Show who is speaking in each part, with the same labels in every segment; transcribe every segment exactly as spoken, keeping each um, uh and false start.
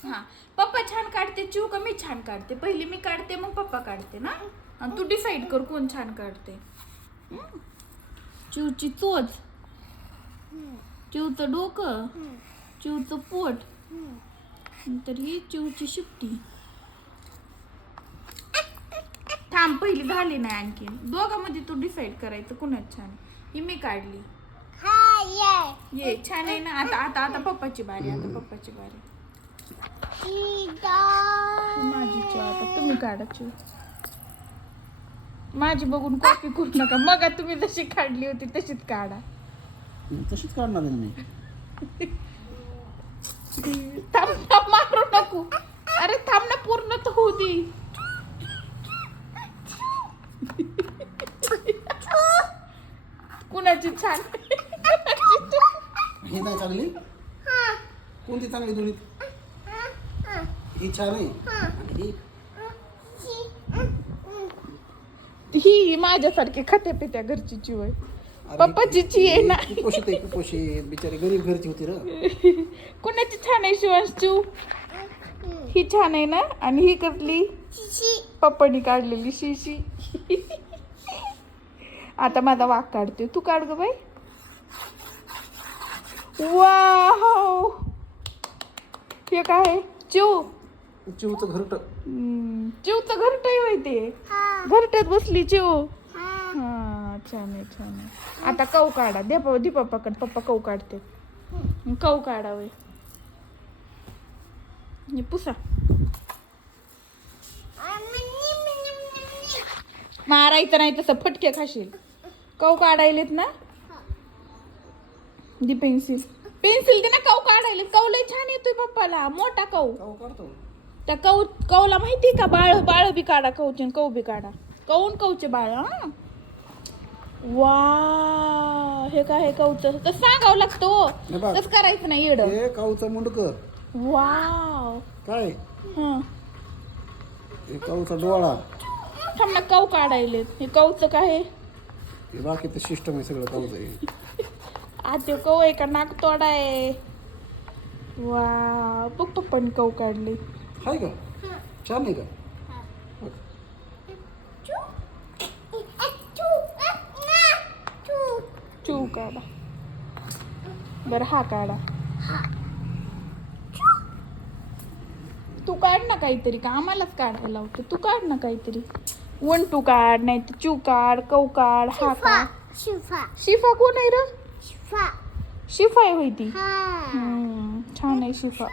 Speaker 1: हा पप्पा छान काढते चिव का मी छान काढते? पहिली मी काढते मग पप्पा काढते ना. आणि तू डिसाईड कर कोण छान काढते. चिवची चोच, चिवचं डोकं, चिवचं पोट, नंतर ही चिवची शिपटी. थांब पहिली झाली नाही आणखी. दोघांमध्ये तू डिसाईड करायचं कोणाच छान. ही मी काढली. ये छान आहे ना. आता आता आता पप्पाची बारी. आता पप्पाची बारी. माझी चिव आता तुम्ही काढा चिव. माझी बघून कॉपी करू नका. मग तुम्ही जशी काढली होती तशीच काढा.
Speaker 2: तशीच काढणार आहे मी.
Speaker 1: थांब थांब मारू नको. अरे थांब ना पूर्ण तर होऊ दे. कुणाची छान?
Speaker 2: ही नाही चांगली. कोणती चांगली दोन्ही? ही छान आहे आणि ही
Speaker 1: ही माझ्यासारखी खट्या पित्या घरची चिव आहे. पप्पाची ची आहे ना.
Speaker 2: कुपोषित आहे कुपोषित. बिचारी गरीब घरची होती र.
Speaker 1: कुणाची छान आहे शिवांश चिव? ही छान आहे ना. आणि ही कसली? पप्पानी काढलेली शिशी. आता माझा वाघ काढते. तू काढ ग बाई. वाव हे काय? चिव
Speaker 2: चिवचं घरट.
Speaker 1: चिवचं घरट आहे ते. घरट्यात बसली चिव. हा छान आहे छान आहे. आता कौ काढा. दे दे पप्पाकडे. पप्पा कौ काढते. कौ काढावे. पुसा. मारायचं नाही तसं फटके खाशील. कौ काढायलेत ना. दी पेन्सिल. पेन्सिल दे ना. कौ काढायले. कौ लय छान येतोय पप्पाला. मोठा कौ.
Speaker 2: काढतो.
Speaker 1: त्या कौ कौला माहिती का? बाळ बाळ बी काढा. कौचे कौ बी काढा. कौन कौचे बाळ. हा वा हे काय? कौचं तर सांगावं लागतं. तस करायचं नाही येड.
Speaker 2: हे काऊचं मुंडक.
Speaker 1: वाव
Speaker 2: काय?
Speaker 1: हा
Speaker 2: हे काऊचा डोळा.
Speaker 1: थांब ना. कौ काढायले. हे कौचं काय आहे?
Speaker 2: हे बाकीचं सिस्टम आहे सगळं काऊचं आहे.
Speaker 1: आता कौ आहे का नाक तोडा आहे? वा बघ पप्पानी कौ काढली.
Speaker 2: हाय का? छान आहे का?
Speaker 1: चू काढा. बरं हा काढा. तू काढ ना काहीतरी. का आम्हालाच काढायला लावतो? तू काढ ना काहीतरी. वन टू काढ. नाही तर चू काढ. कौ काढ. हा काढ. शिफा कोण आहे र? शिफा आहे होय ती. हम्म छान आहे शिफा.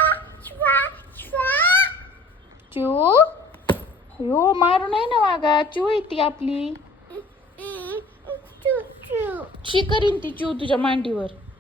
Speaker 1: चू हो मारू नाही ना वागा. चू आहे ती आपली. शी करीन ती चू तुझ्या मांडीवर.